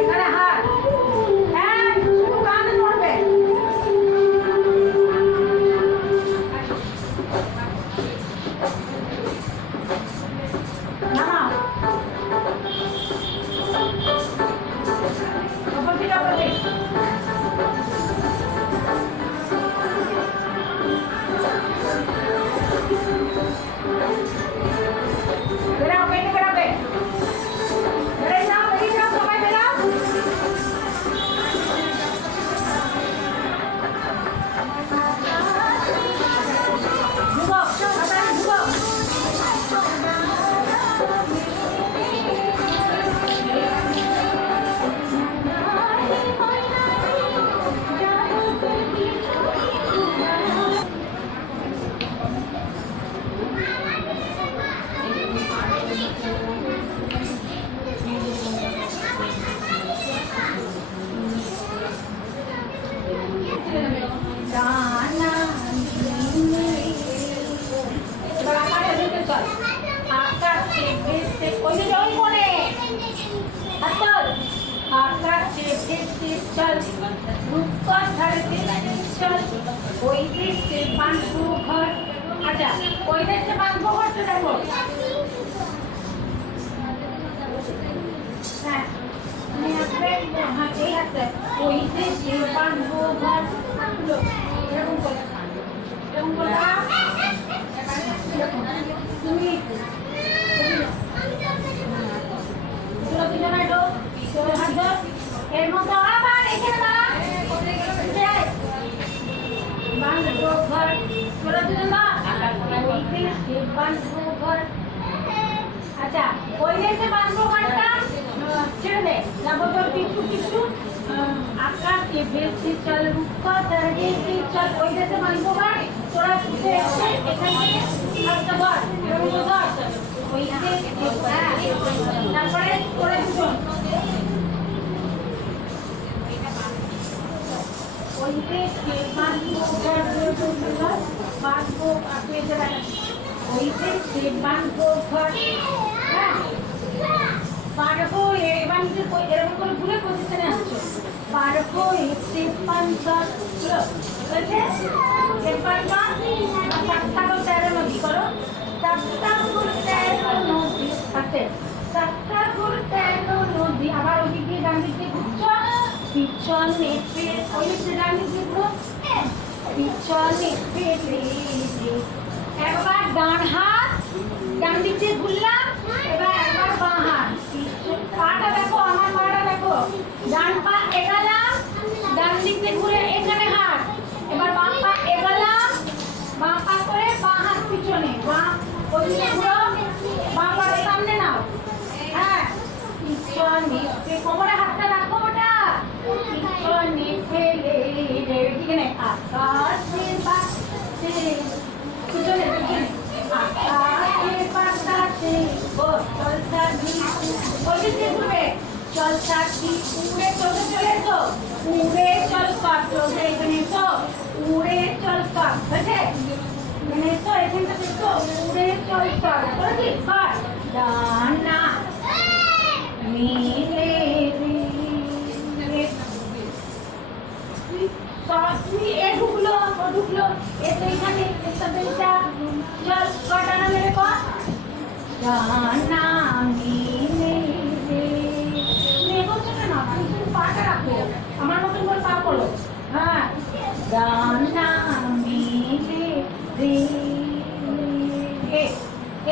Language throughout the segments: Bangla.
এখানে হাত, হ্যাঁ শুধু কাঁধে ধরবে। নামাও অপোজিট অপোজিট। বেরাও, বেরিয়ে বেরাবে, বেরিয়ে যাও, বেরিয়ে যাও, সবাই বেরাও। ঢুকো, তাড়াতাড়ি ঢুকো। এবার আকারে ঢুকে চল, আকাশে ভেসে ওই যে ওই কোণে হাত তোল। আকাশে ভেসে চল, রূপকথার দেশে চল, ওই দেশে বাঁধবো ঘর। আচ্ছা, ওই দেশে বাঁধবো ঘর তো দেখো। হ্যাঁ তুমি আসবে, হ্যাঁ এই হাতে ওই দেশে বাঁধবো ঘর। এরকম করে, এরকম করে তুমি দুজনে ঢোক, হাত ধর এর মধ্যে। আবার এখানে দাঁড়া, বাঁধবো ঘর। তোরা দুজন বাঁধবো ঘর। আচ্ছা, ওই দেশে বাঁধবো ঘরটা ছেড়ে দে, যাবো তোর কিছু কিছু। আকাশে ভেসে চল, রূপকথার দেশে চল, ওই দেশে বাঁধবো ঘর। তোরা ছুটে এসে এখান থেকে হাতটা ধর, এরকম ধর। ওই দেশে, তারপরে তোরা দুজন ওই দেশে বাঁধবো ঘর, বাঁধবো আপনি এসে দেখেন। ওই দেশে বাঁধবো ঘর, হ্যাঁ পারবো। এবার এরকম করে ভুলে পজিশনে আসছো। পারবো এসে পাঞ্চার সাতটা 13 নদী করো, 7 নদী আছে, 7 নদী। আবার ওদিক দিয়ে ডান দিক দিয়ে ঘুরছো, পিছনে ওই দিকে ডান দিক দিয়ে ঘুরো, পিছনে একবার ডান হাত ডান দিক দিয়ে ঘুরলাম। এবার একবার বাঁ হাত, পাটা দেখো, আমার পাটা দেখো, ডান পা এগালাম, ডান দিক দিয়ে ঘুরে এখানে হাত। এবার বাঁ পা এগালাম, বাঁ পা করে বাঁ হাত পিছনে, বাঁ ওই দিকে ঘুরো, বাঁ পা সামনে নাও, হ্যাঁ পিছনে কোমরে হাতটা রাখো, ওটা পিছনে ফেলে এখানে আকাশে বাতাসে পিছনে পিছনে আকাশে বাতাসে বোতলটা ওই দিকে ঘুরে চল সাথী উড়ে চলে চলে তো উড়ে চল কাপ চলছে এখানে তো উড়ে চল কাপ বুঝে এখানে তো এখানটাতে তো উড়ে চল কাপ বুঝলি কাপ ডানা নীলে তুমি এ ঢুকলো ও ঢুকলো এ তো এখানে একটা বেলটা চল কটানা মেরে কর ডানা নীলে বলছো না তুমি শুধু পাটা রাখো আমার মতন করে পা করো হ্যাঁ ডানা নীলে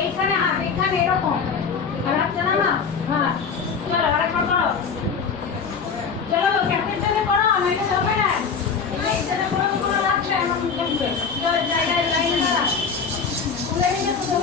এইখানে হাত এখানে এরকম আর হাতটা নামা হ্যাঁ চলো আরেকবার করো চলো ক্যাপ্টেন সাথে করো নাইলে হবে না এইখানে করো কোনো লাগছে এমন চল জায়গায় লাইনে দাঁড়া তুলে নিয়ে তো